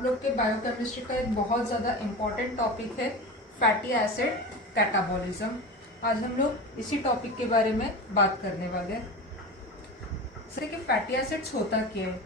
आप लोग के बायोकेमिस्ट्री का एक बहुत ज़्यादा इम्पॉर्टेंट टॉपिक है फैटी एसिड कैटाबॉलिज्म। आज हम लोग इसी टॉपिक के बारे में बात करने वाले हैं। सर कि फैटी एसिड्स होता क्या है?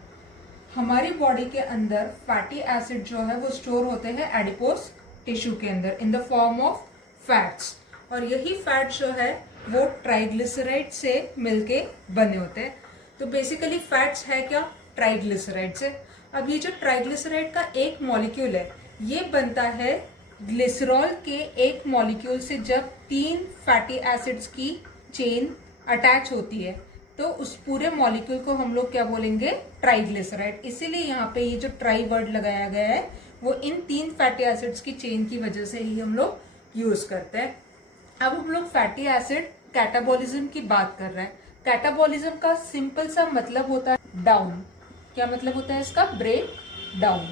हमारी बॉडी के अंदर फैटी एसिड जो है वो स्टोर होते हैं एडिपोज टिश्यू के अंदर in the form of fats, और यही फैट जो है वो ट्राइग्लिसराइड से मिलके बने होते हैं। तो बेसिकली फैट्स है क्या? ट्राइग्लिसराइड से। अब ये जो ट्राइग्लिसराइड का एक मॉलिक्यूल है ये बनता है ग्लिसरॉल के एक मॉलिक्यूल से। जब 3 फैटी एसिड्स की चेन अटैच होती है तो उस पूरे मॉलिक्यूल को हम लोग क्या बोलेंगे? ट्राइग्लिसराइड। इसीलिए यहाँ पे ये जो ट्राई वर्ड लगाया गया है वो इन 3 फैटी एसिड्स की चेन की वजह से ही हम लोग यूज करते हैं। अब हम लोग फैटी एसिड कैटाबॉलिज्म की बात कर रहे हैं। कैटाबॉलिज्म का सिंपल सा मतलब होता है डाउन। क्या मतलब होता है इसका? Break down.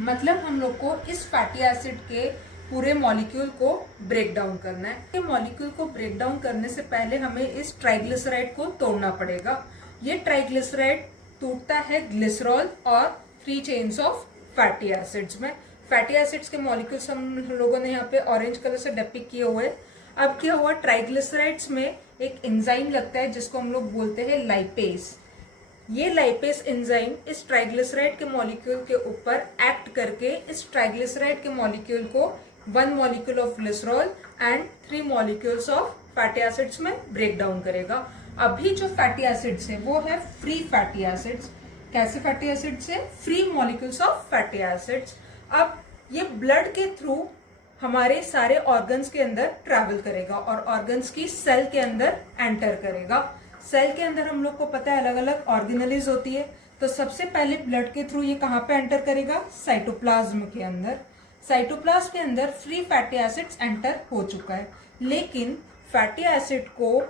मतलब हम लोग को इस फैटी एसिड के पूरे मॉलिक्यूल को ब्रेक डाउन करना है। ये मॉलिक्यूल को ब्रेक डाउन करने से पहले हमें इस ट्राइग्लिसराइड को तोड़ना पड़ेगा। ये ट्राइग्लिसराइड टूटता है ग्लिसरॉल और 3 चेन्स ऑफ फैटी एसिड्स में। फैटी एसिड्स के मॉलिक्यूल्स हम लोगों ने यहाँ पे ऑरेंज कलर से डिपिक्ट किए हुए। अब क्या हुआ? ट्राइग्लिसराइड्स में एक एंजाइम लगता है जिसको हम लोग बोलते हैं लाइपेज। ये लाइपेज एंजाइम इस ट्राइग्लिसराइड के मॉलिक्यूल के ऊपर एक्ट करके इस ट्राइग्लिसराइड के मॉलिक्यूल को 1 molecule of glycerol and 3 molecules of fatty acids में ब्रेक डाउन करेगा। अभी जो फैटी एसिड्स है वो है फ्री फैटी एसिड्स। कैसे फैटी एसिड्स है? Free molecules of fatty acids. अब ये ब्लड के थ्रू हमारे सारे ऑर्गन्स के अंदर ट्रैवल करेगा और ऑर्गन्स की सेल के अंदर एंटर करेगा। सेल के अंदर हम लोग को पता है अलग अलग ऑर्गेनेलिज होती है। तो सबसे पहले ब्लड के थ्रू ये कहाँ पे एंटर करेगा? साइटोप्लाज्म के अंदर। साइटोप्लाज्म के अंदर फ्री फैटी एसिड्स एंटर हो चुका है, लेकिन फैटी एसिड को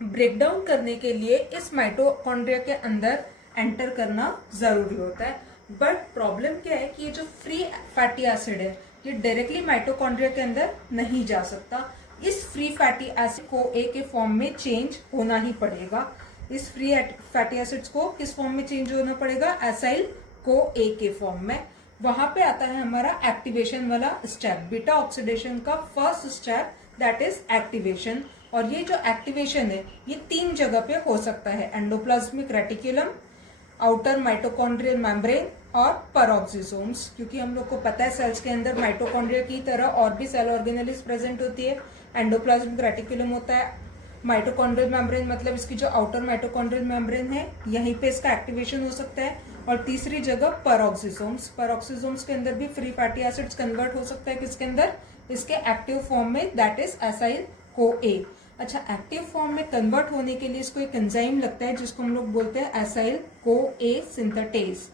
ब्रेक डाउन करने के लिए इस माइटोकॉन्ड्रिया के अंदर एंटर करना जरूरी होता है। बट प्रॉब्लम क्या है कि ये जो फ्री फैटी एसिड है ये डायरेक्टली माइटोकॉन्ड्रिया के अंदर नहीं जा सकता। इस फ्री फैटी एसिड को ए के फॉर्म में चेंज होना ही पड़ेगा। इस फ्री फैटी एसिड्स को किस फॉर्म में चेंज होना पड़ेगा? एसाइल को ए के फॉर्म में। वहां पे आता है हमारा एक्टिवेशन वाला स्टेप, बीटा ऑक्सीडेशन का first step, that is activation. और ये जो एक्टिवेशन है ये 3 जगह पे हो सकता है, endoplasmic reticulum, outer mitochondrial membrane और पेरोक्सिसोम्स। क्योंकि हम लोग को पता है सेल्स के अंदर माइटोकॉन्ड्रिया की तरह और भी सेल ऑर्गेनेलिज प्रेजेंट होती है। एंडोप्लाज्मिक रेटिकुलम होता है, माइटोकॉन्ड्रियल मेम्ब्रेन मतलब इसकी जो आउटर माइटोकॉन्ड्रियल मेम्ब्रेन है यहीं पे इसका एक्टिवेशन हो सकता है। और तीसरी जगह पेरोक्सिसोम्स। पेरोक्सिसोम्स के अंदर भी फ्री फैटी एसिड्स कन्वर्ट हो सकता है किसके अंदर? इसके एक्टिव फॉर्म में, दैट इज एसाइल को ए। अच्छा, एक्टिव फॉर्म में कन्वर्ट होने के लिए इसको एक एंजाइम लगता है जिसको हम लोग बोलते हैं एसाइल को ए सिंथेटेज।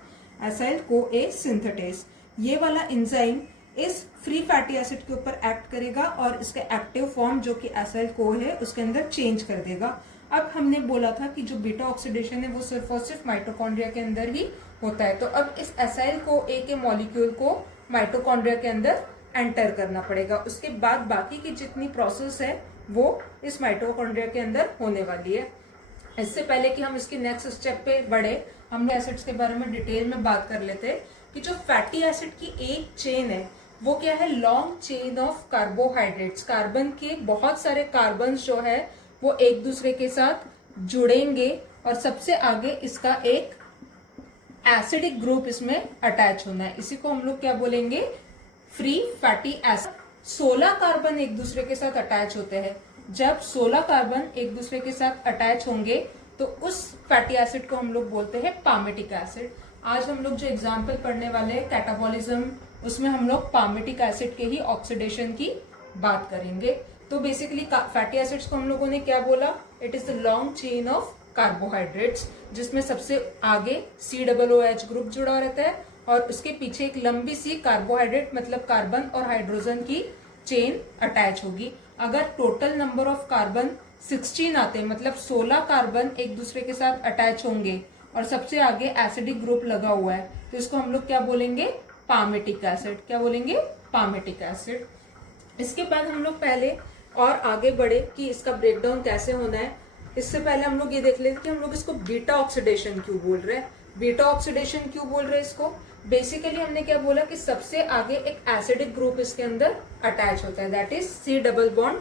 एसाइल को ए सिंथेटेज ये वाला एंजाइम इस फ्री फैटी एसिड के ऊपर एक्ट करेगा और इसके एक्टिव फॉर्म जो कि एसाइल को है उसके अंदर चेंज कर देगा। अब हमने बोला था कि जो बीटा ऑक्सीडेशन है वो सिर्फ और सिर्फ माइटोकॉन्ड्रिया के अंदर ही होता है। तो अब इस एसाइल को ए के मॉलिक्यूल को माइटोकॉन्ड्रिया के अंदर एंटर करना पड़ेगा। उसके बाद बाकी की जितनी प्रोसेस है वो इस माइटोकॉन्ड्रिया के अंदर होने वाली है। इससे पहले कि हम इसके नेक्स्ट स्टेप पे बढ़े, हमने एसिड्स के बारे में डिटेल में बात कर लेते हैं कि जो फैटी एसिड की एक चेन है वो क्या है? Long chain of carbohydrates. Carbon के बहुत सारे कार्बन जो है वो एक दूसरे के साथ जुड़ेंगे और सबसे आगे इसका एक एसिडिक ग्रुप इसमें अटैच होना है। इसी को हम लोग क्या बोलेंगे? Free fatty acid. 16 कार्बन एक दूसरे के साथ अटैच होते हैं। जब 16 कार्बन एक दूसरे के साथ अटैच होंगे तो उस फैटी एसिड को हम लोग बोलते हैं पामेटिक एसिड। आज हम लोग जो एग्जाम्पल पढ़ने वाले हैं कैटाबॉलिज्म, उसमें हम लोग पामेटिक एसिड के ही ऑक्सीडेशन की बात करेंगे। तो बेसिकली फैटी एसिड्स को हम लोगों ने क्या बोला? It is the long chain of carbohydrates जिसमें सबसे आगे COOH ग्रुप जुड़ा रहता है और उसके पीछे एक लंबी सी कार्बोहाइड्रेट मतलब कार्बन और हाइड्रोजन की चेन अटैच होगी। अगर टोटल नंबर ऑफ कार्बन 16 आते मतलब 16 कार्बन एक दूसरे के साथ अटैच होंगे और सबसे आगे एसिडिक ग्रुप लगा हुआ है तो इसको हम लोग क्या बोलेंगे? Palmitic acid. क्या बोलेंगे? Palmitic acid. इसके बाद हम लोग पहले और आगे बढ़े कि इसका ब्रेकडाउन कैसे होना है। इससे पहले हम लोग ये देख लेते कि हम लोग इसको बीटा ऑक्सीडेशन क्यों बोल रहे हैं। बीटा ऑक्सीडेशन क्यों बोल रहे हैं इसको? बेसिकली हमने क्या बोला कि सबसे आगे एक एसिडिक ग्रुप इसके अंदर अटैच होता है, that is C double bond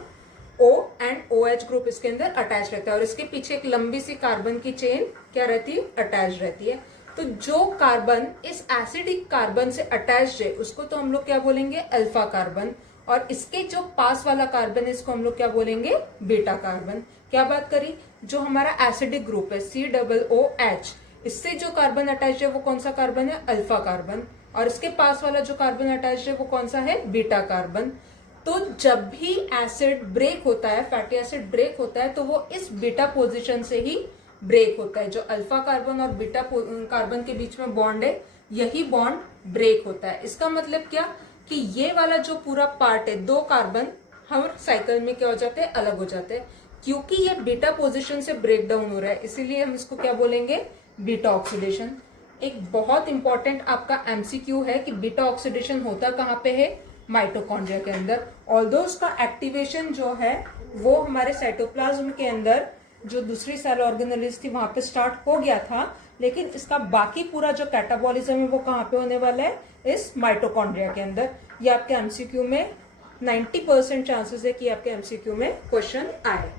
O and OH group इसके अंदर अटैच रहता है और इसके पीछे एक लंबी सी कार्बन की चेन क्या रहती है, अटैच रहती है। तो जो कार्बन इस एसिडिक कार्बन से अटैच्ड है उसको तो हम लोग क्या बोलेंगे, अल्फा कार्बन, और इसके जो पास वाला कार्बन है इसको हम लोग क्या बोलेंगे, बीटा कार्बन। क्या बात करी, जो हमारा एसिडिक ग्रुप है COOH, इससे जो कार्बन अटैच है वो कौन सा कार्बन है, अल्फा कार्बन, और इसके पास वाला जो कार्बन अटैच है वो कौन सा है, बीटा कार्बन। तो जब भी एसिड ब्रेक होता है, फैटी एसिड ब्रेक होता है, तो वो इस बीटा पोजीशन से ही ब्रेक होता है। जो अल्फा कार्बन और बीटा कार्बन के बीच में बॉन्ड है, यही बॉन्ड ब्रेक होता है। इसका मतलब क्या कि ये वाला जो पूरा पार्ट है, दो कार्बन हर साइकिल में क्या हो जाते हैं, अलग हो जाते हैं, क्योंकि ये बीटा पोजीशन से ब्रेक डाउन हो रहा है, इसीलिए हम इसको क्या बोलेंगे, बीटा ऑक्सीडेशन। एक बहुत इंपॉर्टेंट आपका एमसीक्यू है कि बीटा ऑक्सीडेशन होता कहाँ पे है, माइटोकॉन्ड्रिया के अंदर। ऑल्दो उसका एक्टिवेशन जो है वो हमारे साइटोप्लाज्म के अंदर जो दूसरी सेल ऑर्गेनेल्स थी वहां पे स्टार्ट हो गया था, लेकिन इसका बाकी पूरा जो कैटाबॉलिज्म है वो कहाँ पे होने वाला है, इस माइटोकॉन्ड्रिया के अंदर। ये आपके एमसीक्यू में 90% चांसेस है कि आपके एमसीक्यू में क्वेश्चन आए।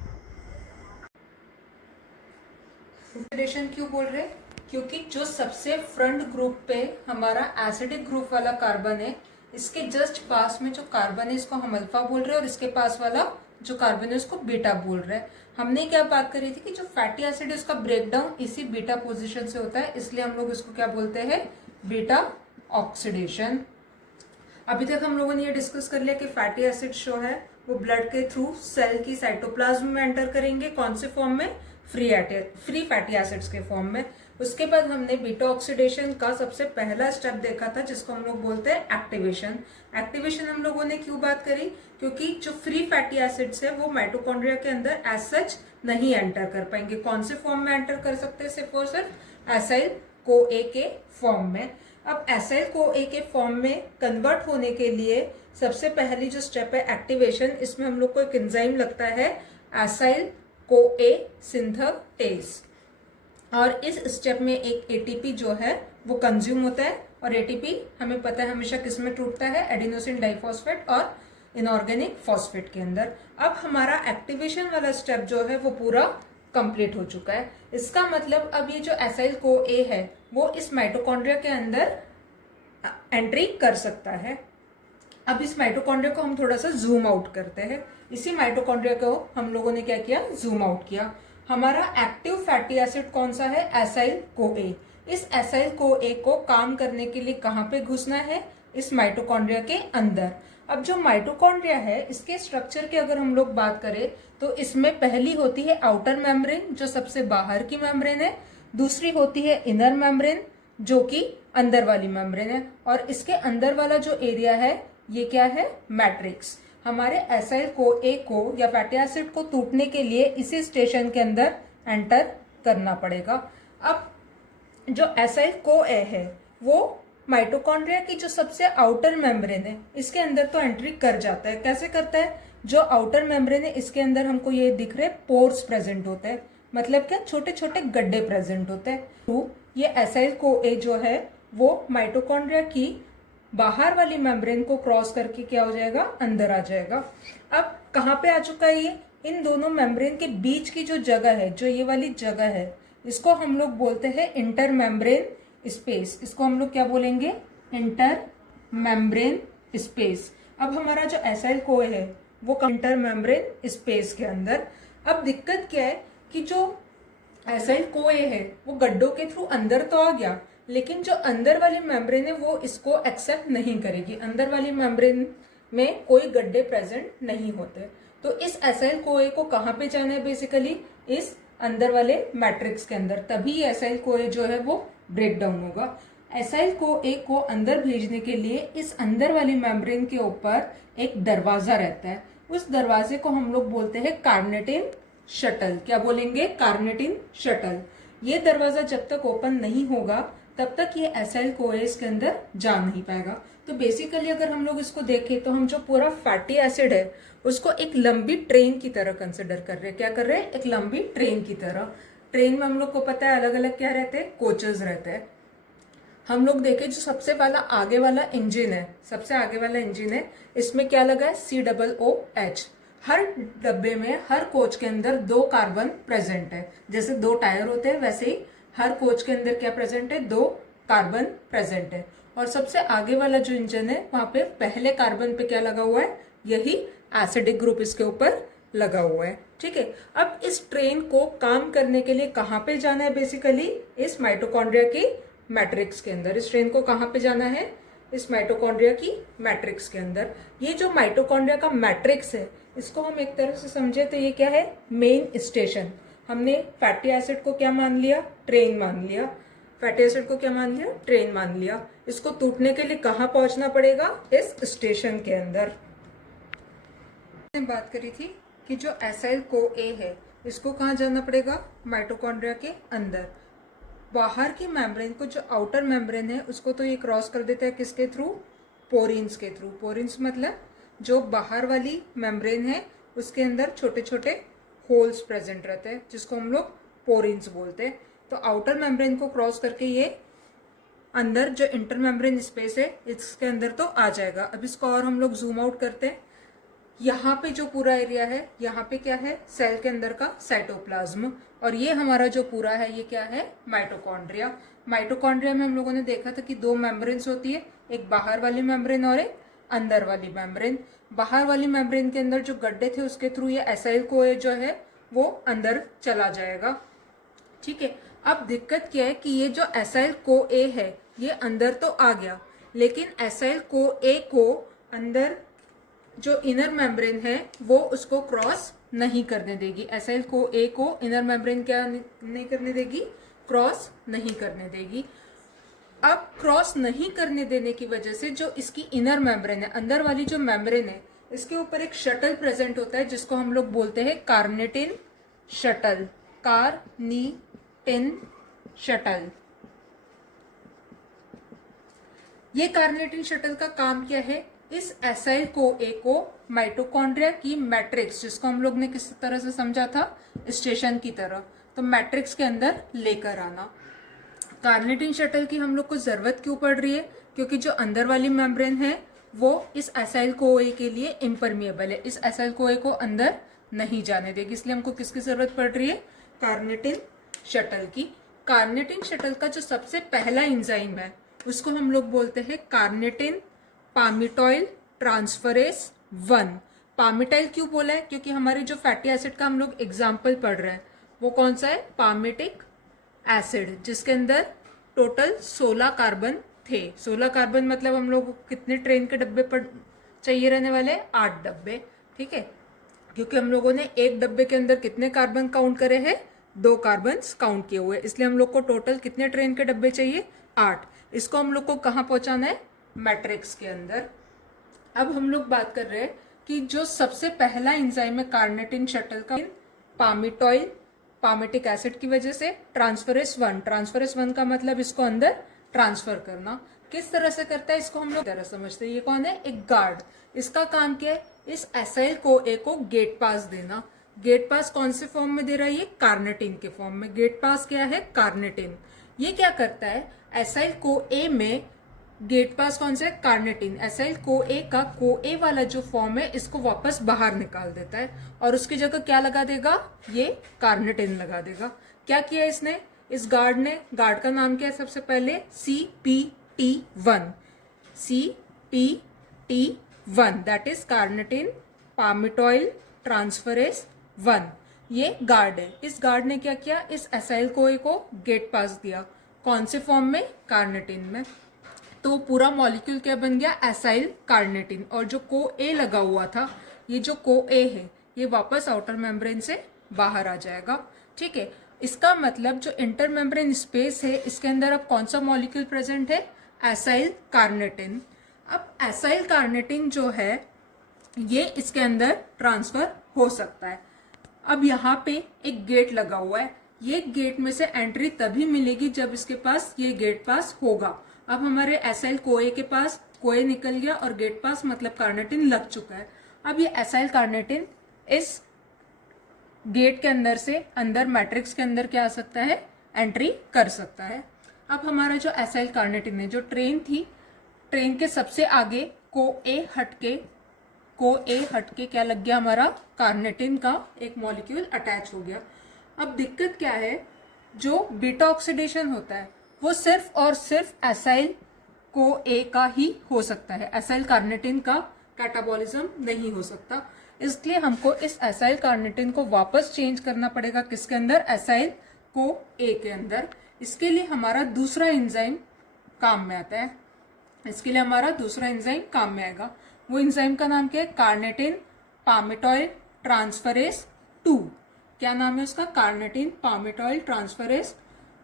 ऑक्सीडेशन क्यों बोल रहे, क्योंकि जो सबसे फ्रंट ग्रुप पे हमारा एसिडिक ग्रुप वाला कार्बन है, इसके जस्ट पास में जो कार्बन है इसको हम अल्फा बोल रहे हैं और इसके पास वाला जो कार्बन है उसको बीटा बोल रहे हैं। हमने क्या बात करी थी कि जो फैटी एसिड है उसका ब्रेकडाउन इसी बीटा पोजीशन से होता है, इसलिए हम लोग इसको क्या बोलते हैं, बीटा ऑक्सीडेशन। अभी तक हम लोगों ने ये डिस्कस कर लिया कि फैटी एसिड जो है वो ब्लड के थ्रू सेल की साइटोप्लाज्म में एंटर करेंगे, कौन से फॉर्म में, फ्री फैटी एसिड्स के फॉर्म में। उसके बाद हमने बीटा ऑक्सीडेशन का सबसे पहला स्टेप देखा था जिसको हम लोग बोलते हैं एक्टिवेशन। एक्टिवेशन हम लोगों ने क्यों बात करी, क्योंकि जो फ्री फैटी एसिड्स है वो माइटोकॉन्ड्रिया के अंदर एज सच नहीं एंटर कर पाएंगे। कौन से फॉर्म में एंटर कर सकते हैं, सिर्फ और सिर्फ एसाइल CoA के फॉर्म में। अब एसाइल CoA के फॉर्म में कन्वर्ट होने के लिए सबसे पहली जो स्टेप है एक्टिवेशन, इसमें हम लोग को एक एंजाइम लगता है एसाइल CoA सिंथेटेज, और इस स्टेप में एक एटीपी जो है वो कंज्यूम होता है, और एटीपी हमें पता है हमेशा किस में टूटता है, एडिनोसिन डाइफॉस्फेट और इनऑर्गेनिक फॉस्फेट के अंदर। अब हमारा एक्टिवेशन वाला स्टेप जो है वो पूरा कंप्लीट हो चुका है। इसका मतलब अब ये जो एसाइल CoA है वो इस माइटोकॉन्ड्रिया के अंदर एंट्री कर सकता है। अब इस माइटोकॉन्ड्रिया को हम थोड़ा सा जूम आउट करते हैं। इसी माइटोकॉन्ड्रिया को हम लोगों ने क्या किया, जूम आउट किया। हमारा एक्टिव फैटी एसिड कौन सा है, एसाइल CoA। इस एसाइल CoA को काम करने के लिए कहाँ पे घुसना है, इस माइटोकॉन्ड्रिया के अंदर। अब जो माइटोकॉन्ड्रिया है इसके स्ट्रक्चर की अगर हम लोग बात करें तो इसमें पहली होती है आउटर मेम्ब्रेन जो सबसे बाहर की मेम्ब्रेन है, दूसरी होती है इनर मेम्ब्रेन जो कि अंदर वाली मेम्ब्रेन है, और इसके अंदर वाला जो एरिया है ये क्या है, मैट्रिक्स। हमारे एसाइल CoA को या फैटी एसिड को टूटने के लिए इसी स्टेशन के अंदर एंटर करना पड़ेगा। अब जो एसाइल CoA है वो माइटोकॉन्ड्रिया की जो सबसे आउटर मेम्ब्रेन है इसके अंदर तो एंट्री कर जाता है। कैसे करता है, जो आउटर मेम्ब्रेन है इसके अंदर हमको ये दिख रहे पोर्स प्रेजेंट होते हैं, मतलब क्या, छोटे छोटे गड्ढे प्रेजेंट होते हैं। तो ये एसाइल CoA जो है वो माइटोकॉन्ड्रिया की बाहर वाली मेम्ब्रेन को क्रॉस करके क्या हो जाएगा, अंदर आ जाएगा। अब कहाँ पे आ चुका है ये, इन दोनों मेम्ब्रेन के बीच की जो जगह है, जो ये वाली जगह है, इसको हम लोग बोलते हैं इंटर मेम्ब्रेन स्पेस। इसको हम लोग क्या बोलेंगे, इंटर मेम्ब्रेन स्पेस। अब हमारा जो एसाइल CoA है वो इंटर मेम्ब्रेन स्पेस के अंदर। अब दिक्कत क्या है कि जो एसाइल CoA है वो गड्ढों के थ्रू अंदर तो आ गया, लेकिन जो अंदर वाली मेम्ब्रेन है वो इसको एक्सेप्ट नहीं करेगी। अंदर वाली मेम्ब्रेन में कोई गड्ढे प्रेजेंट नहीं होते। तो इस एसाइल CoA को कहाँ पे जाना है, बेसिकली इस अंदर वाले मैट्रिक्स के अंदर, तभी एसाइल CoA जो है वो ब्रेक डाउन होगा। एसाइल CoA को अंदर भेजने के लिए इस अंदर वाली मेम्ब्रेन के ऊपर एक दरवाजा रहता है, उस दरवाजे को हम लोग बोलते हैं कार्नेटिन शटल। क्या बोलेंगे, कार्नेटिन शटल। ये दरवाजा जब तक ओपन नहीं होगा तब तक ये एसाइल CoA के अंदर जा नहीं पाएगा। तो बेसिकली अगर हम लोग इसको देखें तो हम जो पूरा फैटी एसिड है उसको एक लंबी ट्रेन की तरह कंसिडर कर रहे हैं। क्या कर रहे हैं, एक लंबी ट्रेन की तरह। ट्रेन में हम लोग को पता है अलग अलग क्या रहते हैं, कोचेस रहते हैं। हम लोग देखें जो सबसे वाला आगे वाला इंजन है, सबसे आगे वाला इंजन है, इसमें क्या लगा है, COOH। हर डब्बे में, हर कोच के अंदर 2 कार्बन प्रेजेंट है। जैसे 2 टायर होते हैं वैसे ही हर कोच के अंदर क्या प्रेजेंट है, 2 कार्बन प्रेजेंट है। और सबसे आगे वाला जो इंजन है वहां पे पहले कार्बन पे क्या लगा हुआ है, यही एसिडिक ग्रुप इसके ऊपर लगा हुआ है। ठीक है, अब इस ट्रेन को काम करने के लिए कहां पे जाना है, बेसिकली इस माइटोकॉन्ड्रिया की मैट्रिक्स के अंदर। इस ट्रेन को कहां पे जाना है, इस माइटोकॉन्ड्रिया की मैट्रिक्स के अंदर। ये जो माइटोकॉन्ड्रिया का मैट्रिक्स है, इसको हम एक तरह से समझे तो ये क्या है, मेन स्टेशन। हमने फैटी एसिड को क्या मान लिया, ट्रेन मान लिया। फैटी एसिड को क्या मान लिया, ट्रेन मान लिया। इसको टूटने के लिए कहां पहुंचना पड़ेगा, इस स्टेशन के अंदर। बात करी थी कि जो एसाइल CoA है इसको कहाँ जाना पड़ेगा, माइटोकॉन्ड्रिया के अंदर। बाहर की मेम्ब्रेन को, जो आउटर मेम्ब्रेन है उसको तो ये क्रॉस कर देता है किसके थ्रू, पोरिन्स के थ्रू। पोरिन्स मतलब जो बाहर वाली मेम्ब्रेन है उसके अंदर छोटे छोटे होल्स प्रेजेंट रहते हैं जिसको हम लोग पोरिन्स बोलते हैं। तो आउटर मेम्ब्रेन को क्रॉस करके ये अंदर जो इंटर मेम्ब्रेन स्पेस है इसके अंदर तो आ जाएगा। अब इसको और हम लोग जूम आउट करते हैं। यहाँ पे जो पूरा एरिया है, यहाँ पे क्या है, सेल के अंदर का साइटोप्लाज्म, और ये हमारा जो पूरा है ये क्या है, माइटोकॉन्ड्रिया। माइटोकॉन्ड्रिया में हम लोगों ने देखा था कि 2 मेम्ब्रेन्स होती है, एक बाहर वाली मेम्ब्रेन और एक अंदर वाली मेम्ब्रेन। बाहर वाली मेम्ब्रेन के अंदर जो गड्ढे थे उसके थ्रू ये एसाइल CoA जो है वो अंदर चला जाएगा। ठीक है, अब दिक्कत क्या है कि ये जो एसाइल CoA है ये अंदर तो आ गया, लेकिन एसाइल CoA को अंदर जो इनर मेम्ब्रेन है वो उसको क्रॉस नहीं करने देगी। एसाइल CoA को इनर मेम्ब्रेन क्या नहीं करने देगी, क्रॉस नहीं करने देगी। अब क्रॉस नहीं करने देने की वजह से जो इसकी इनर मेम्ब्रेन है, अंदर वाली जो मेम्ब्रेन है, इसके ऊपर एक शटल प्रेजेंट होता है जिसको हम लोग बोलते हैं कार्निटिन शटल। Carnitine shuttle. ये कार्निटिन शटल का काम क्या है, इस एसाइल CoA को माइटोकॉन्ड्रिया की मैट्रिक्स, जिसको हम लोग ने किस तरह से समझा था, स्टेशन की तरह, तो मैट्रिक्स के अंदर लेकर आना। कार्निटिन शटल की हम लोग को जरूरत क्यों पड़ रही है, क्योंकि जो अंदर वाली मेम्ब्रेन है वो इस एसाइल CoA के लिए इम्परमिएबल है, इस एसाइल CoA को अंदर नहीं जाने देगी। इसलिए हमको किसकी जरूरत पड़ रही है, कार्निटिन शटल की। कार्निटिन शटल का जो सबसे पहला एंजाइम है उसको हम लोग बोलते हैं कार्निटिन पामिटॉइल ट्रांसफरेज 1। पामिटाइल क्यों बोला है, क्योंकि हमारे जो फैटी एसिड का हम लोग एग्जाम्पल पढ़ रहे हैं वो कौन सा है, पामिटिक एसिड, जिसके अंदर टोटल 16 कार्बन थे। 16 कार्बन मतलब हम लोग कितने ट्रेन के डब्बे पर चाहिए रहने वाले, 8 डब्बे। ठीक है, क्योंकि हम लोगों ने एक डब्बे के अंदर कितने कार्बन काउंट करे हैं, 2 कार्बन काउंट किए हुए, इसलिए हम लोग को टोटल कितने ट्रेन के डब्बे चाहिए, 8। इसको हम लोग को कहाँ पहुंचाना है, मैट्रिक्स के अंदर। अब हम लोग बात कर रहे हैं कि जो सबसे पहला एंजाइम है कार्निटिन शटल का, पामिटॉइल पामिटिक एसिड की वजह से ट्रांसफरेज 1। ट्रांसफरेज 1 का मतलब इसको अंदर ट्रांसफर करना। किस तरह से करता है इसको हम लोग तरह समझते हैं। ये कौन है, एक गार्ड। इसका काम क्या है, इस एसाइल CoA को गेट पास देना। गेट पास कौन से फॉर्म में दे रहा है, ये कार्निटिन के फॉर्म में। गेट पास क्या है, कार्निटिन। ये क्या करता है, एसाइल CoA में गेट पास कौन सा है, कार्निटिन। एसाइल CoA का CoA वाला जो फॉर्म है इसको वापस बाहर निकाल देता है और उसकी जगह क्या लगा देगा, ये कार्निटिन लगा देगा। क्या किया इसने, इस गार्ड ने, गार्ड का नाम क्या है सबसे पहले, CPT1। CPT1 that is carnitine palmitoyl transferase 1। ये गार्ड है। इस गार्ड ने क्या किया, इस एसाइल CoA को गेट पास दिया। कौन से फॉर्म में, कार्निटिन में। तो पूरा मॉलिक्यूल क्या बन गया, एसाइल कार्निटिन। और जो CoA लगा हुआ था, ये जो CoA है ये वापस आउटर मेम्ब्रेन से बाहर आ जाएगा। ठीक है, इसका मतलब जो इंटर मेम्ब्रेन स्पेस है इसके अंदर अब कौन सा मॉलिक्यूल प्रेजेंट है, एसाइल कार्निटिन। अब एसाइल कार्निटिन जो है ये इसके अंदर ट्रांसफर हो सकता है। अब यहाँ पे एक गेट लगा हुआ है, ये गेट में से एंट्री तभी मिलेगी जब इसके पास ये गेट पास होगा। अब हमारे एसाइल CoA के पास CoA निकल गया और गेट पास मतलब कार्निटिन लग चुका है। अब ये एसाइल कार्निटिन इस गेट के अंदर से अंदर मैट्रिक्स के अंदर क्या आ सकता है, एंट्री कर सकता है। अब हमारा जो एसाइल कार्निटिन है, जो ट्रेन थी, ट्रेन के सबसे आगे को ए हटके क्या लग गया, हमारा कार्निटिन का एक मॉलिक्यूल अटैच हो गया। अब दिक्कत क्या है, जो बीटा ऑक्सीडेशन होता है वो सिर्फ और सिर्फ एसाइल को ए का ही हो सकता है, एसाइल कार्निटिन का कैटाबॉलिज्म नहीं हो सकता। इसलिए हमको इस एसाइल कार्निटिन को वापस चेंज करना पड़ेगा, किसके अंदर, एसाइल को ए के अंदर। इसके लिए हमारा दूसरा एंजाइम काम में आता है, इसके लिए हमारा दूसरा एंजाइम काम में आएगा। वो एंजाइम का नाम क्या है, कार्निटिन पामिटॉइल ट्रांसफरेज 2। क्या नाम है उसका, कार्निटिन पामिटॉइल ट्रांसफरेज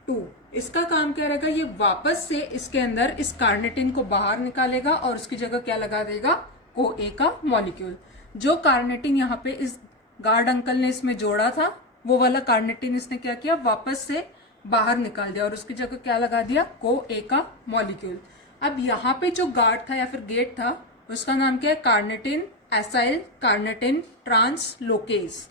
2। इसका काम क्या रहेगा, ये वापस से इसके अंदर इस कार्निटिन को बाहर निकालेगा और उसकी जगह क्या लगा देगा, को ए का मॉलिक्यूल। जो कार्निटिन यहाँ पे इस गार्ड अंकल ने इसमें जोड़ा था, वो वाला कार्निटिन इसने क्या किया, वापस से बाहर निकाल दिया और उसकी जगह क्या लगा दिया, को ए का मॉलिक्यूल। अब यहाँ पे जो गार्ड था या फिर गेट था, उसका नाम क्या है, कार्निटिन एसाइल कार्निटिन ट्रांसलोकेज।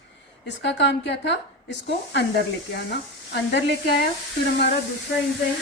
इसका काम क्या था, इसको अंदर लेके आना। अंदर लेके आया, फिर हमारा दूसरा एंजाइम,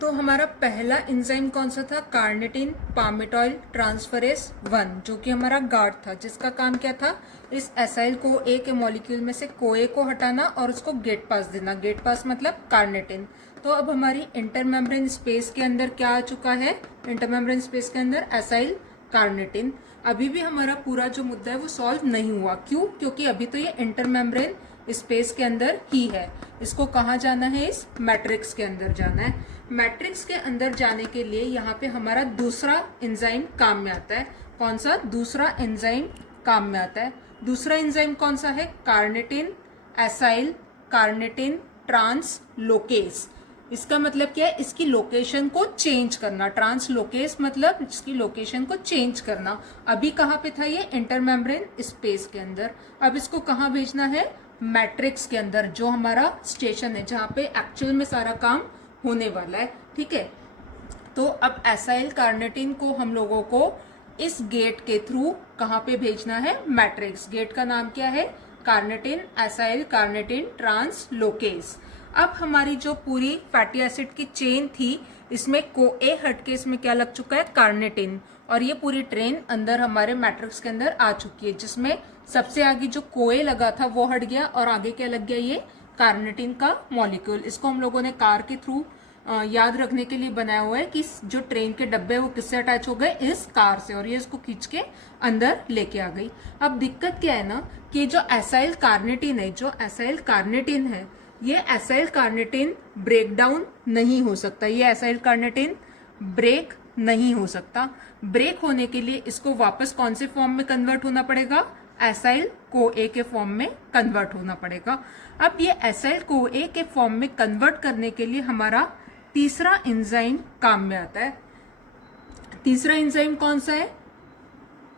तो हमारा पहला एंजाइम कौन सा था, कार्निटिन पामिटॉइल ट्रांसफरेज 1, जो कि हमारा गार्ड था, जिसका काम क्या था, इस एसाइल को ए के मॉलिक्यूल में से कोए को हटाना और उसको गेट पास देना। गेट पास मतलब कार्निटिन। तो अब हमारी इंटरमेम्ब्रेन स्पेस के अंदर क्या आ चुका है, इंटरमेम्ब्रेन स्पेस के अंदर एसाइल कार्निटिन। अभी भी हमारा पूरा जो मुद्दा है वो सॉल्व नहीं हुआ। क्यों, क्योंकि अभी तो ये इंटरमेम्ब्रेन स्पेस के अंदर ही है। इसको कहाँ जाना है, इस मैट्रिक्स के अंदर जाना है। मैट्रिक्स के अंदर जाने के लिए यहाँ पे हमारा दूसरा एंजाइम काम में आता है। कौन सा, दूसरा एंजाइम काम में आता है। दूसरा एंजाइम कौन सा है, कार्निटिन एसाइल कार्निटिन ट्रांसलोकेज। इसका मतलब क्या है, इसकी लोकेशन को चेंज करना। ट्रांसलोकेज मतलब इसकी लोकेशन को चेंज करना। अभी कहाँ पे था ये, इंटरमेम्ब्रेन स्पेस के अंदर। अब इसको कहाँ भेजना है, मैट्रिक्स के अंदर, जो हमारा स्टेशन है जहाँ पे एक्चुअल में सारा काम होने वाला है। ठीक है, तो अब एसाइल कार्निटिन को हम लोगों को इस गेट के थ्रू कहाँ पे भेजना है, मैट्रिक्स। गेट का नाम क्या है, कार्निटिन एसाइल कार्निटिन ट्रांसलोकेज। अब हमारी जो पूरी फैटी एसिड की चेन थी, इसमें को ए हटके इसमें क्या लग चुका है, कार्निटिन, और ये पूरी ट्रेन अंदर हमारे मैट्रिक्स के अंदर आ चुकी है, जिसमें सबसे आगे जो कोए लगा था वो हट गया और आगे क्या लग गया, ये कार्निटिन का मॉलिक्यूल। इसको हम लोगों ने कार के थ्रू याद रखने के लिए बनाया हुआ है कि जो ट्रेन के डब्बे हैं वो किससे अटैच हो गए, इस कार से, और ये इसको खींच के अंदर लेके आ गई। अब दिक्कत क्या है ना, कि जो एसाइल कार्निटिन है, जो एसाइल कार्निटिन है, ये एसाइल कार्निटिन ब्रेक डाउन नहीं हो सकता। ये एसाइल कार्निटिन ब्रेक नहीं हो सकता। ब्रेक होने के लिए इसको वापस कौन से फॉर्म में कन्वर्ट होना पड़ेगा, एसाइल को ए के फॉर्म में कन्वर्ट होना पड़ेगा। अब ये एसाइल को ए के फॉर्म में कन्वर्ट करने के लिए हमारा तीसरा एंजाइम काम में आता है। तीसरा एंजाइम कौन सा है,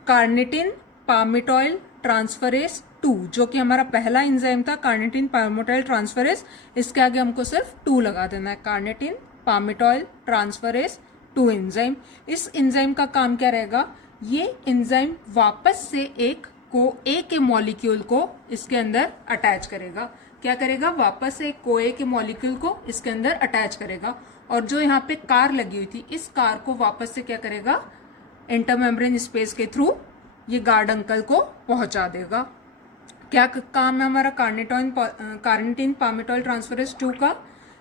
कार्निटिन पामिटॉइल ट्रांसफरेज 2, जो कि हमारा पहला एंजाइम था, कार्निटिन पामिटॉइल ट्रांसफरेज। इसके आगे हमको सिर्फ 2 लगा देना है, कार्निटिन पामिटॉइल ट्रांसफरेज 2 एंजाइम। इस एंजाइम का काम क्या रहेगा, ये एंजाइम वापस से एक को ए के मॉलिक्यूल को इसके अंदर अटैच करेगा। क्या करेगा, वापस से एक को ए के मॉलिक्यूल को इसके अंदर अटैच करेगा, और जो यहाँ पे कार लगी हुई थी, इस कार को वापस से क्या करेगा, इंटरमेम्ब्रेन स्पेस के थ्रू ये गार्ड अंकल को पहुंचा देगा। क्या काम है हमारा कार्निटिन पामिटॉइल ट्रांसफरेज 2 का,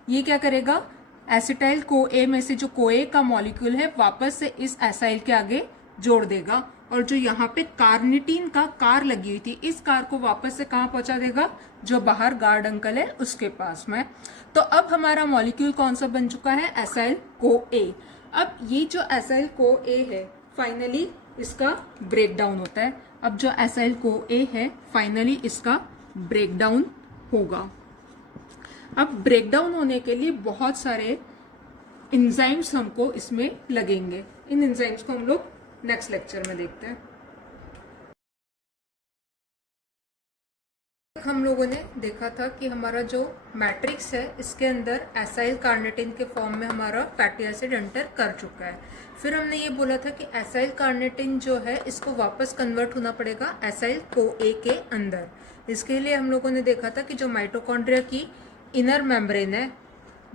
ये क्या करेगा, एसिटाइल को ए में से जो को ए का मॉलिक्यूल है वापस से इस एसाइल के आगे जोड़ देगा, और जो यहाँ पे कार्निटिन का कार लगी हुई थी, इस कार को वापस से कहाँ पहुंचा देगा, जो बाहर गार्ड अंकल है उसके पास में। तो अब हमारा मॉलिक्यूल कौन सा बन चुका है, एसाइल को ए। अब ये जो एसाइल को ए है, फाइनली इसका ब्रेक डाउन होता है। अब जो एसाइल को ए है, फाइनली इसका ब्रेक डाउन होगा। अब ब्रेक डाउन होने के लिए बहुत सारे एंजाइम्स हमको इसमें लगेंगे। इन एंजाइम्स को हम लोग नेक्स्ट लेक्चर में देखते हैं। हम लोगों ने देखा था कि हमारा जो मैट्रिक्स है, इसके अंदर एसाइल कार्निटिन के फॉर्म में हमारा फैटी एसिड एंटर कर चुका है। फिर हमने ये बोला था कि एसाइल कार्निटिन जो है, इसको वापस कन्वर्ट होना पड़ेगा एसाइल को ए के अंदर। इसके लिए हम लोगों ने देखा था कि जो माइटोकॉन्ड्रिया की इनर मेम्ब्रेन है,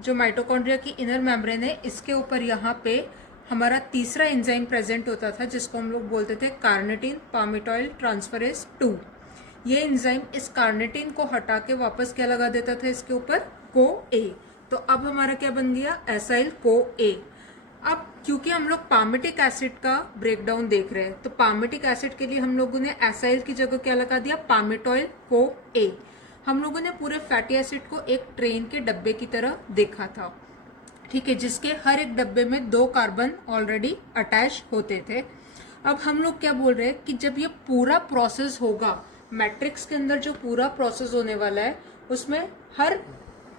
जो माइटोकॉन्ड्रिया की इनर मेम्ब्रेन है, इसके ऊपर यहाँ पे हमारा तीसरा एंजाइम प्रेजेंट होता था जिसको हम लोग बोलते थे कार्निटिन पामिटॉइल ट्रांसफरेज 2। ये एंजाइम इस कार्निटिन को हटा के वापस क्या लगा देता था इसके ऊपर, को ए। तो अब हमारा क्या बन गया, एसाइल को ए। अब क्योंकि हम लोग पामिटिक एसिड का ब्रेकडाउन देख रहे हैं, तो पामिटिक एसिड के लिए हम लोगों ने एसाइल की जगह क्या लगा दिया, पामिटॉइल को ए। हम लोगों ने पूरे फैटी एसिड को एक ट्रेन के डब्बे की तरह देखा था, ठीक है, जिसके हर एक डब्बे में 2 कार्बन ऑलरेडी अटैच होते थे। अब हम लोग क्या बोल रहे हैं कि जब ये पूरा प्रोसेस होगा, मैट्रिक्स के अंदर जो पूरा प्रोसेस होने वाला है, उसमें हर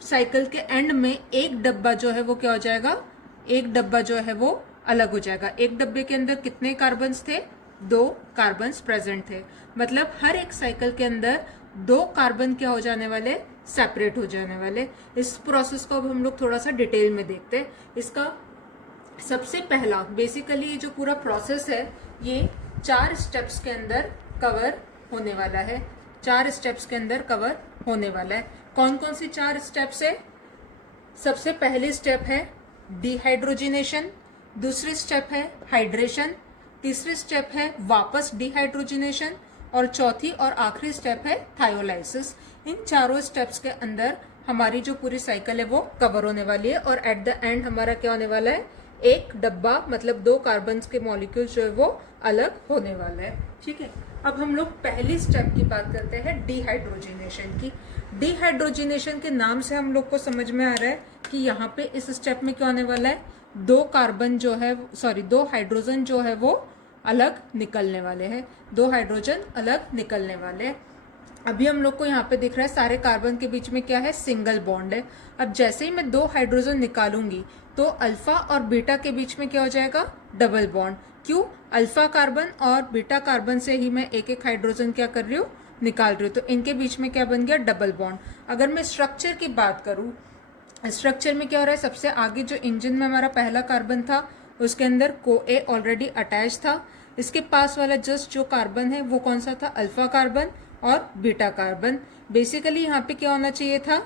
साइकिल के एंड में एक डब्बा जो है वो क्या हो जाएगा, एक डब्बा जो है वो अलग हो जाएगा। एक डब्बे के अंदर कितने कार्बन्स थे, 2 कार्बन्स प्रेजेंट थे। मतलब हर एक साइकिल के अंदर 2 कार्बन क्या हो जाने वाले, सेपरेट हो जाने वाले। इस प्रोसेस को अब हम लोग थोड़ा सा डिटेल में देखते हैं। इसका सबसे पहला बेसिकली ये जो पूरा प्रोसेस है ये 4 स्टेप्स के अंदर कवर होने वाला है। 4 स्टेप्स के अंदर कवर होने वाला है। कौन कौन सी 4 स्टेप्स है? सबसे पहली स्टेप है डिहाइड्रोजिनेशन, दूसरी स्टेप है हाइड्रेशन, तीसरी स्टेप है वापस डिहाइड्रोजिनेशन, और चौथी और आखिरी स्टेप है थायोलाइसिस। इन चारों स्टेप्स के अंदर हमारी जो पूरी साइकिल है वो कवर होने वाली है, और एट द एंड हमारा क्या होने वाला है, एक डब्बा, मतलब 2 कार्बन के मॉलिक्यूल जो है वो अलग होने वाला है। ठीक है, अब हम लोग पहली स्टेप की बात करते हैं डिहाइड्रोजिनेशन की। डिहाइड्रोजिनेशन के नाम से हम लोग को समझ में आ रहा है कि यहाँ पे इस स्टेप में क्या होने वाला है, 2 कार्बन जो है, सॉरी 2 हाइड्रोजन जो है वो अलग निकलने वाले हैं। 2 हाइड्रोजन अलग निकलने वाले हैं। अभी हम लोग को यहाँ पे दिख रहा है सारे कार्बन के बीच में क्या है, सिंगल बॉन्ड है। अब जैसे ही मैं 2 हाइड्रोजन निकालूंगी तो अल्फा और बीटा के बीच में क्या हो जाएगा, डबल बॉन्ड। क्यों? अल्फा कार्बन और बीटा कार्बन से ही मैं एक एक हाइड्रोजन क्या कर रही हूँ, निकाल रही हूँ, तो इनके बीच में क्या बन गया, डबल बॉन्ड। अगर मैं स्ट्रक्चर की बात करूँ, स्ट्रक्चर में क्या हो रहा है, सबसे आगे जो इंजन में हमारा पहला कार्बन था उसके अंदर को ए ऑलरेडी अटैच था। इसके पास वाला जस्ट जो कार्बन है वो कौन सा था, अल्फा कार्बन और बीटा कार्बन। बेसिकली यहाँ पे क्या होना चाहिए था,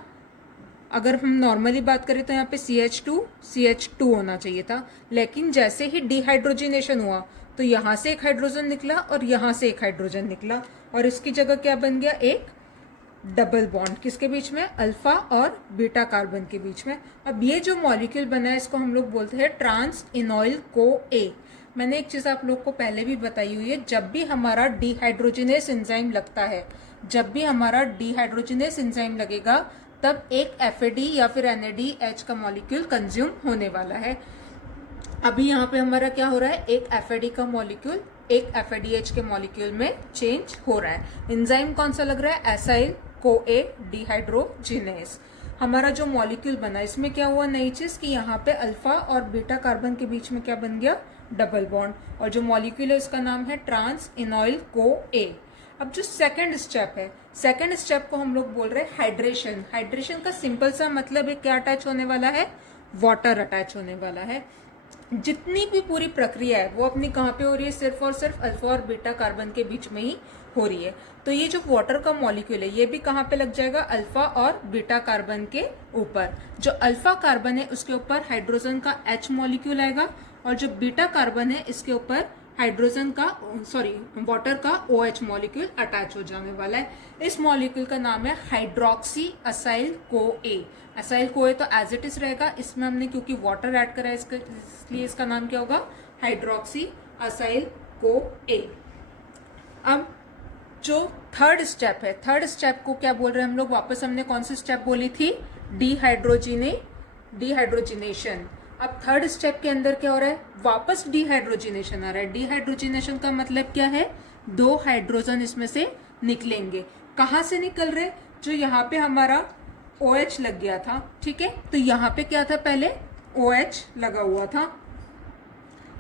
अगर हम नॉर्मली बात करें तो यहाँ पे CH2 होना चाहिए था, लेकिन जैसे ही डिहाइड्रोजिनेशन हुआ तो यहाँ से एक हाइड्रोजन निकला और यहाँ से एक हाइड्रोजन निकला, और इसकी जगह क्या बन गया, एक डबल बॉन्ड। किसके बीच में, अल्फा और बीटा कार्बन के बीच में। अब ये जो मॉलिक्यूल बना है इसको हम लोग बोलते हैं ट्रांस इनॉइल को ए। मैंने एक चीज आप लोग को पहले भी बताई हुई है, जब भी हमारा डिहाइड्रोजिनेस एंजाइम लगता है, जब भी हमारा डिहाइड्रोजिनेस एंजाइम लगेगा तब एक FAD या फिर NADH का मॉलिक्यूल कंज्यूम होने वाला है। अभी यहाँ पे हमारा क्या हो रहा है, एक FAD का मॉलिक्यूल एक FADH के मॉलिक्यूल में चेंज हो रहा है। एंजाइम कौन सा लग रहा है, एसाइल को ए डिहाइड्रोजिनेस। हमारा जो मॉलिक्यूल बना इसमें क्या हुआ, नई चीज कि यहाँ पे अल्फा और बीटा कार्बन के बीच में क्या बन गया, डबल बॉन्ड, और जो मॉलिक्यूल है उसका नाम है ट्रांस इनॉइल को ए। अब जो सेकंड स्टेप है, सेकंड स्टेप को हम लोग बोल रहे हैं हाइड्रेशन। हाइड्रेशन का सिंपल सा मतलब है क्या अटैच होने वाला है, वाटर अटैच होने वाला है। जितनी भी पूरी प्रक्रिया है वो अपनी कहाँ पे हो रही है, सिर्फ और सिर्फ अल्फा और बीटा कार्बन के बीच में ही हो रही है। तो ये जो वाटर का मॉलिक्यूल है ये भी कहाँ पे लग जाएगा, अल्फा और बीटा कार्बन के ऊपर। जो अल्फा कार्बन है उसके ऊपर हाइड्रोजन का H मॉलिक्यूल आएगा, और जो बीटा कार्बन है इसके ऊपर हाइड्रोजन का वाटर का OH मॉलिक्यूल अटैच हो जाने वाला है। इस मॉलिक्यूल का नाम है हाइड्रोक्सी असाइल को ए। असाइल को ए तो एज इट इज रहेगा, इसमें हमने क्योंकि वाटर ऐड करा है इसलिए इसका नाम क्या होगा, हाइड्रोक्सी असाइल को ए। अब जो थर्ड स्टेप है, थर्ड स्टेप को क्या बोल रहे हैं हम लोग, वापस हमने कौन सी स्टेप बोली थी, डिहाइड्रोजिनेशन। अब थर्ड स्टेप के अंदर क्या हो रहा है, वापस डिहाइड्रोजिनेशन आ रहा है। डिहाइड्रोजिनेशन का मतलब क्या है, 2 हाइड्रोजन इसमें से निकलेंगे। कहाँ से निकल रहे, जो यहाँ पे हमारा OH लग गया था, ठीक है, तो यहाँ पे क्या था, पहले OH लगा हुआ था,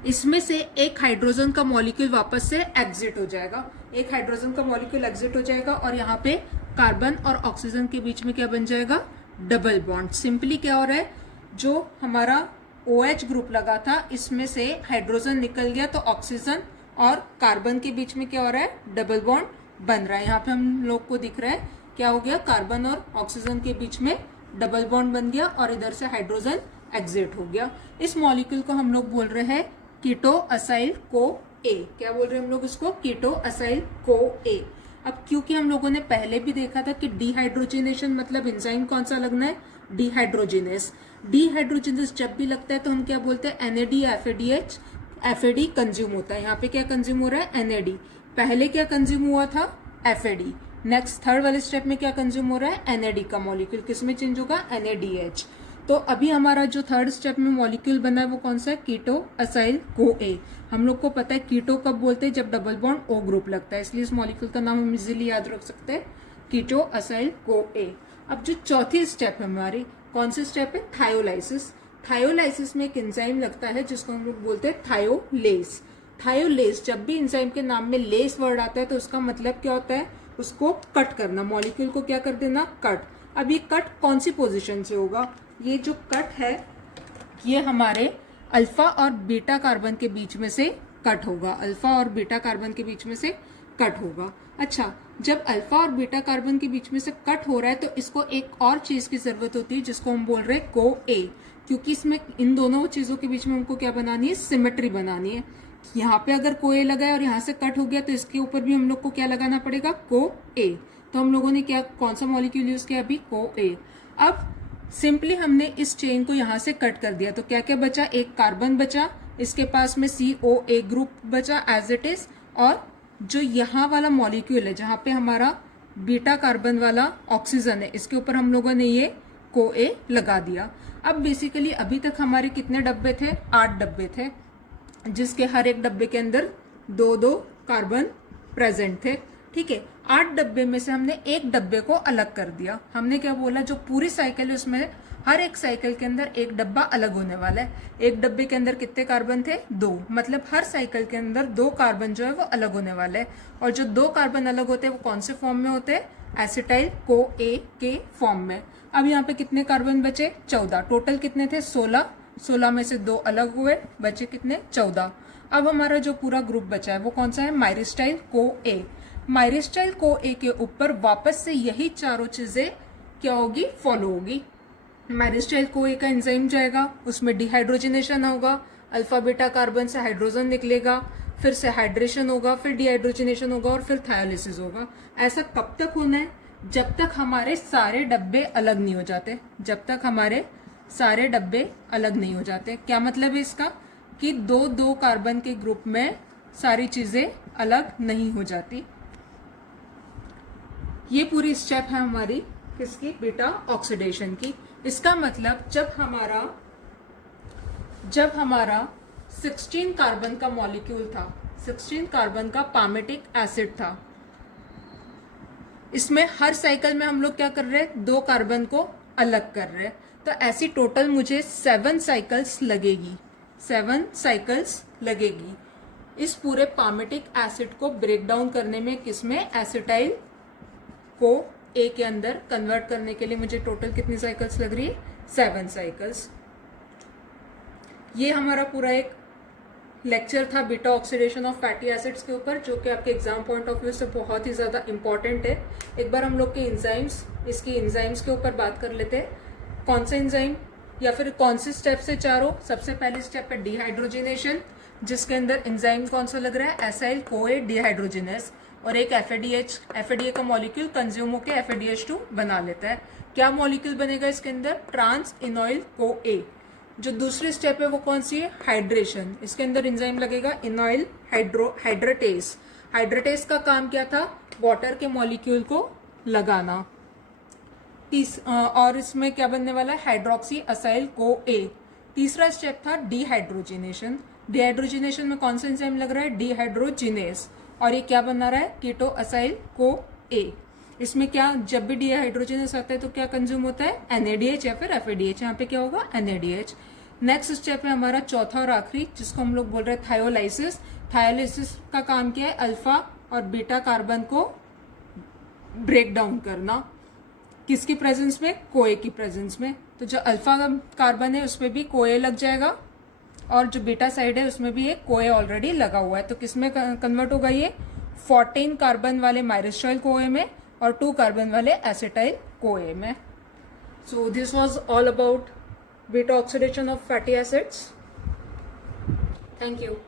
इसमें से एक हाइड्रोजन का मॉलिक्यूल वापस से एग्जिट हो जाएगा, एक हाइड्रोजन का मॉलिक्यूल एग्जिट हो जाएगा, और यहाँ पे कार्बन और ऑक्सीजन के बीच में क्या बन जाएगा, डबल बॉन्ड। सिंपली क्या हो रहा है, जो हमारा OH ग्रुप लगा था इसमें से हाइड्रोजन निकल गया, तो ऑक्सीजन और कार्बन के बीच में क्या हो रहा है, डबल बॉन्ड बन रहा है। यहाँ पे हम लोग को दिख रहा है क्या हो गया, कार्बन और ऑक्सीजन के बीच में डबल बॉन्ड बन गया और इधर से हाइड्रोजन एग्जिट हो गया। इस मॉलिक्यूल को हम लोग बोल रहे हैं कीटो असाइल को ए। क्या बोल रहे हैं हम लोग इसको? कीटो असाइल को ए। अब क्योंकि हम लोगों ने पहले भी देखा था कि डिहाइड्रोजिनेशन मतलब एंजाइम कौन सा लगना है? डिहाइड्रोजिनेस। डिहाइड्रोजिनेस जब भी लगता है तो हम क्या बोलते हैं? एनएडी या एफएडीएच। एफएडी कंज्यूम होता है। यहाँ पे क्या कंज्यूम हो रहा है? एनएडी। पहले क्या कंज्यूम हुआ था? एफएडी। नेक्स्ट थर्ड वाले स्टेप में क्या कंज्यूम हो रहा है? एनएडी का मॉलिक्यूल किस में चेंज होगा? एनएडीएच। तो अभी हमारा जो थर्ड स्टेप में मॉलिक्यूल बना है वो कौन सा है? कीटो असाइल को ए। हम लोग को पता है कीटो कब बोलते हैं? जब डबल बॉन्ड ओ ग्रुप लगता है, इसलिए इस मॉलिक्यूल का नाम हम इजीली याद रख सकते हैं, कीटो असाइल को ए। अब जो चौथी स्टेप है हमारी, कौन सी स्टेप है? थायोलाइसिस। थायोलाइसिस में एक एंजाइम लगता है जिसको हम लोग बोलते हैं थायोलेस। थायोलेस, जब भी एंजाइम के नाम में लेस वर्ड आता है तो उसका मतलब क्या होता है? उसको कट करना, मॉलिक्यूल को क्या कर देना? कट। अब ये कट कौन सी पोजीशन से होगा? ये जो कट है ये हमारे अल्फा और बीटा कार्बन के बीच में से कट होगा। अल्फा और बीटा कार्बन के बीच में से कट होगा। अच्छा, जब अल्फा और बीटा कार्बन के बीच में से कट हो रहा है तो इसको एक और चीज की जरूरत होती है जिसको हम बोल रहे हैं को ए, क्योंकि इसमें इन दोनों चीजों के बीच में हमको क्या बनानी है? सिमेट्री बनानी है। यहाँ पे अगर को ए लगा है और यहाँ से कट हो गया तो इसके ऊपर भी हम लोग को क्या लगाना पड़ेगा? को ए। तो हम लोगों ने क्या, कौन सा मॉलिक्यूल यूज किया अभी? को ए। अब सिंपली हमने इस चेन को यहाँ से कट कर दिया तो क्या क्या बचा? एक कार्बन बचा, इसके पास में COA ग्रुप बचा एज इट इज, और जो यहाँ वाला मॉलिक्यूल है जहाँ पे हमारा बीटा कार्बन वाला ऑक्सीजन है इसके ऊपर हम लोगों ने ये को ए लगा दिया। अब बेसिकली अभी तक हमारे कितने डब्बे थे? 8 डब्बे थे, जिसके हर एक डब्बे के अंदर 2-2 कार्बन प्रेजेंट थे। ठीक है, 8 डब्बे में से हमने एक डब्बे को अलग कर दिया। हमने क्या बोला? जो पूरी साइकिल है उसमें हर एक साइकिल के अंदर एक डब्बा अलग होने वाला है। एक डब्बे के अंदर कितने कार्बन थे? 2। मतलब हर साइकिल के अंदर 2 कार्बन जो है वो अलग होने वाले हैं। और जो 2 कार्बन अलग होते हैं वो कौन से फॉर्म में होते हैं? एसिटाइल को ए के फॉर्म में। अब यहाँ पे कितने कार्बन बचे? 14। टोटल कितने थे? 16। 16 में से 2 अलग हुए, बचे कितने? 14। अब हमारा जो पूरा ग्रुप बचा है वो कौन सा है? माइरिस्टाइल को ए। माइरिस्टाइल को ए के ऊपर वापस से यही चारों चीजें क्या होगी? फॉलो होगी। माइरिस्टाइल को ए का एंजाइम जाएगा, उसमें डिहाइड्रोजनेशन होगा, अल्फा बीटा कार्बन से हाइड्रोजन निकलेगा, फिर से हाइड्रेशन होगा, फिर डिहाइड्रोजनेशन होगा और फिर थायोलिसिस होगा। ऐसा कब तक होना है? जब तक हमारे सारे डब्बे अलग नहीं हो जाते। जब तक हमारे सारे डब्बे अलग नहीं हो जाते। क्या मतलब है इसका? कि 2-2 कार्बन के ग्रुप में सारी चीजें अलग नहीं हो जाती। ये पूरी स्टेप है हमारी किसकी? बीटा ऑक्सीडेशन की। इसका मतलब जब हमारा 16 कार्बन का मॉलिक्यूल था, 16 कार्बन का पामेटिक एसिड था, इसमें हर साइकिल में हम लोग क्या कर रहे हैं? 2 कार्बन को अलग कर रहे हैं। तो ऐसी टोटल मुझे 7 साइकिल्स लगेगी। 7 साइकिल्स लगेगी इस पूरे पामेटिक एसिड को ब्रेक डाउन करने में। किसमें? एसिटाइल को ए के अंदर कन्वर्ट करने के लिए मुझे टोटल कितनी साइकिल्स लग रही है? 7 साइकिल्स। ये हमारा पूरा एक लेक्चर था beta oxidation of fatty acids के ऊपर, जो कि आपके एग्जाम पॉइंट ऑफ व्यू से बहुत ही ज्यादा इंपॉर्टेंट है। एक बार हम लोग के इसकी एंजाइम्स के ऊपर बात कर लेते हैं। कौन से एंजाइम या फिर कौन से स्टेप से चारों? सबसे पहले स्टेप है डिहाइड्रोजिनेशन, जिसके अंदर एंजाइम कौन सा लग रहा है? एसाइल को ए डिहाइड्रोजिनेस, और एक एफएडीए का मॉलिक्यूल कंज्यूम होकर एफएडीएच2 बना लेता है। क्या मॉलिक्यूल बनेगा इसके अंदर? ट्रांस इनॉइल को ए। जो दूसरी स्टेप है वो कौन सी है? हाइड्रेशन। इसके अंदर एंजाइम लगेगा इनॉइल हाइड्रेटेस। हाइड्रेटेस का काम क्या था? वाटर के मॉलिक्यूल को लगाना। और इसमें क्या बनने वाला है? हाइड्रोक्सी असाइल को ए। तीसरा स्टेप था डिहाइड्रोजिनेशन। डिहाइड्रोजिनेशन में कौन सा एंजाइम लग रहा है? डिहाइड्रोजिनेस। और ये क्या बना रहा है? कीटो असाइल को ए। इसमें क्या, जब भी डिहाइड्रोजनेस आता है तो क्या कंज्यूम होता है? एनएडीएच या फिर एफएडीएच। यहाँ पे क्या होगा? एनएडीएच। नेक्स्ट स्टेप है हमारा चौथा और आखिरी, जिसको हम लोग बोल रहे हैं थायोलाइसिस। थायोलाइसिस का काम क्या है? अल्फा और बीटा कार्बन को ब्रेक डाउन करना। किसकी प्रेजेंस में? कोए की प्रेजेंस में। तो जो अल्फा कार्बन है उसमें भी कोए लग जाएगा, और जो बीटा साइड है उसमें भी एक कोए ऑलरेडी लगा हुआ है। तो किसमें कन्वर्ट होगा ये? 14 कार्बन वाले माइरिस्टाइल कोए में और 2 कार्बन वाले एसिटाइल कोए में। So this was all about beta oxidation of fatty acids. Thank you.